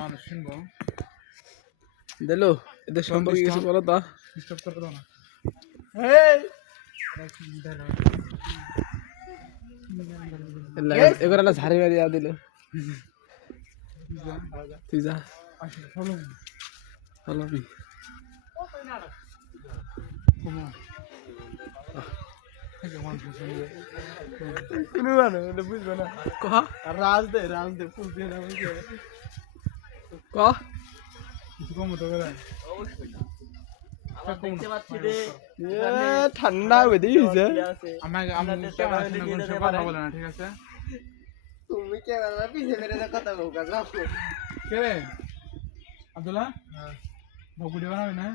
মানুষ শুনবো দিলো এদের সম্পর্কে কিছু বলো তো ডিস্টার্ব করতে দাও না এবার একটা ঝাড়ি মারি দিল তুই যা ফলো মি বুঝবে না ক রাজ দে ফুল দিয়ে না বুঝে ক কিছু কম হতে পারে ঠান্ডা বেঁধে গেছে আমাকে কথা বলে না ঠিক আছে তুমি ক্যামেরা পিছে মেরে কথা বলবা যাও কে রে আব্দুল্লাহ ভগ ভিডিও বানাবি না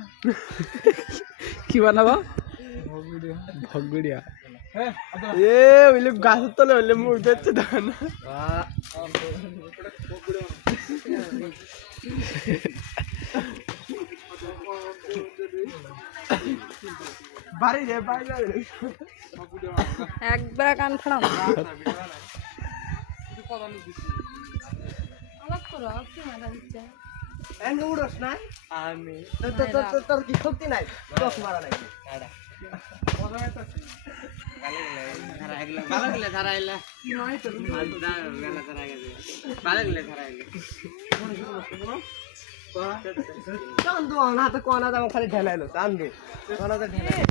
কি বানাবো ভগ ভিডিও ভগ ভিডিও হ্যাঁ আব্দুল্লাহ এ ওইলে গাছের তলে হইলে মুখ দেখছে তখন বাড়ি রে বাইরে একবার কান ফাড়াও আলাপ করো কি মারা দিচ্ছে এনে উড়স না আমি তোর কি শক্তি নাই দশ মারা নাই চান্দু হাতে কোনা দাম খালি ঢেলাইলো চান্দু কোনাতে ঢেলাই